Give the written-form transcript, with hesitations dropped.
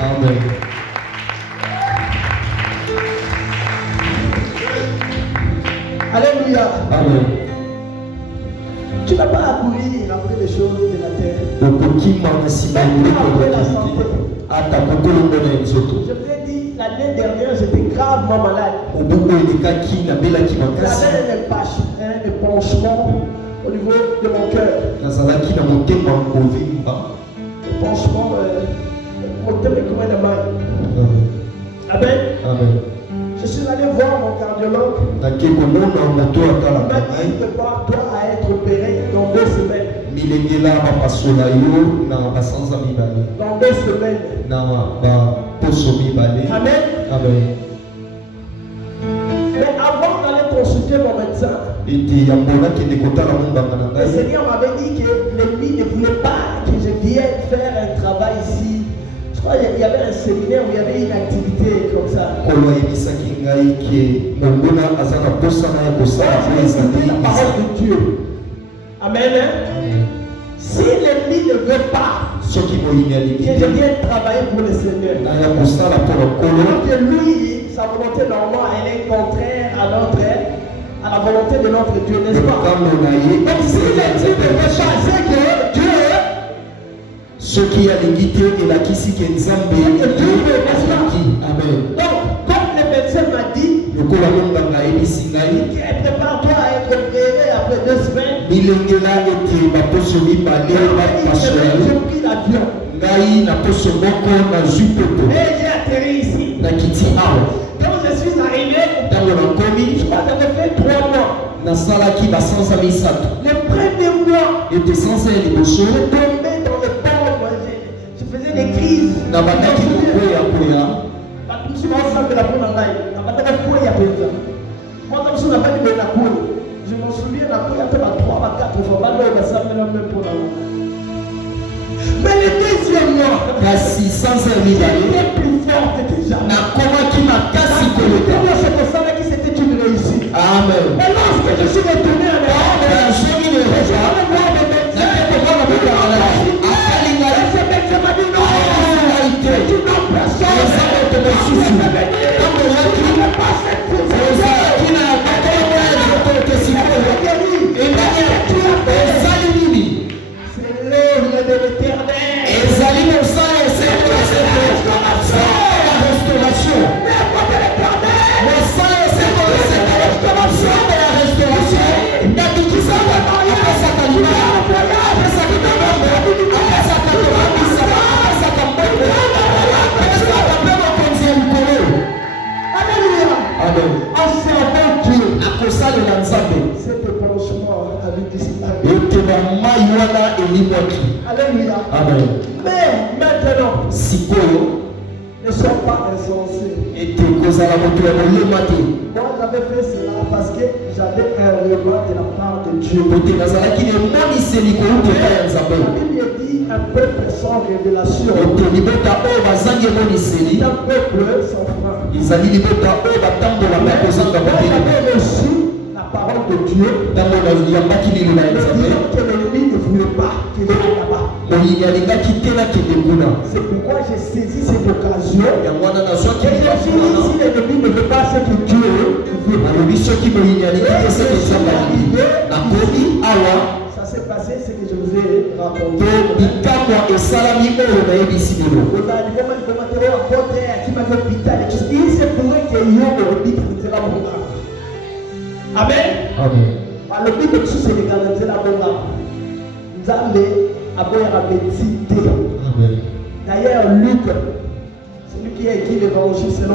Amen. Alléluia. Amen. Tu ne vas pas accourir après les choses de la terre. Même après la santé. Je t'ai dit, l'année dernière, j'étais gravement malade. J'avais un épanchement au niveau de mon cœur. Épanchement, mon thème est comme un main. Amen. Amen. Je suis allé voir mon cardiologue. Il m'a dit que toi à être opéré dans 2 semaines. Dans 2 semaines. Amen. Amen. Mais avant d'aller consulter mon médecin, le Seigneur m'avait dit que l'ennemi ne voulait pas que je vienne faire un travail ici. Je crois qu'il y avait un séminaire où il y avait une activité comme ça. La parole de Dieu. Amen. Si l'ennemi ne veut pas que je vienne travailler pour le Seigneur, que lui, sa volonté normale, elle est contraire à la volonté de notre Dieu, n'est-ce pas? Donc si l'ennemi ne veut pas, c'est que Dieu, ce qui a l'équité et la kisi qui est Nzambe. Amen. Donc, comme le médecin m'a dit, prépare-toi à être opéré après 2 semaines. J'ai pris l'avion. Et j'ai atterri ici. Quand je suis arrivé, je crois que j'avais fait 3 mois. Le premier mois, je tombais dans le pommes. Je faisais des crises. Je m'en souviens, la prière était 3 ou 4 fois. Mais le deuxième mois, j'étais plus forte que jamais. C'est pour ça que c'était une réussite. Amen. Et lorsque je suis retourné à l'Europe, je suis allé voir le médecin. Ce médecin m'a dit non, c'est une autre personne. Tu ne peux pas cette c'est l'œuvre de l'Éternel. Cet épanchement avec disparu. Alléluia. Amen. Mais maintenant, ne sois pas insensé. Moi, j'avais fait cela parce que j'avais un rêve de la part de Dieu. La Bible dit un peuple sans révélation. Un peuple sans frein. J'avais reçu la parole de Dieu. Que l'ennemi ne voulait pas que je sois là-bas. C'est pourquoi j'ai saisi cette occasion. Et je suis dit, si l'ennemi ne veut pas ce que Dieu veut, ça s'est passé ce que je vous ai raconté. Il se pourrait que Yob ait la bonne. Amen. Le but de tout c'est de garantir la bonne. Nzambe aboyaka petite. D'ailleurs, Luc, c'est lui qui a écrit l'évangile selon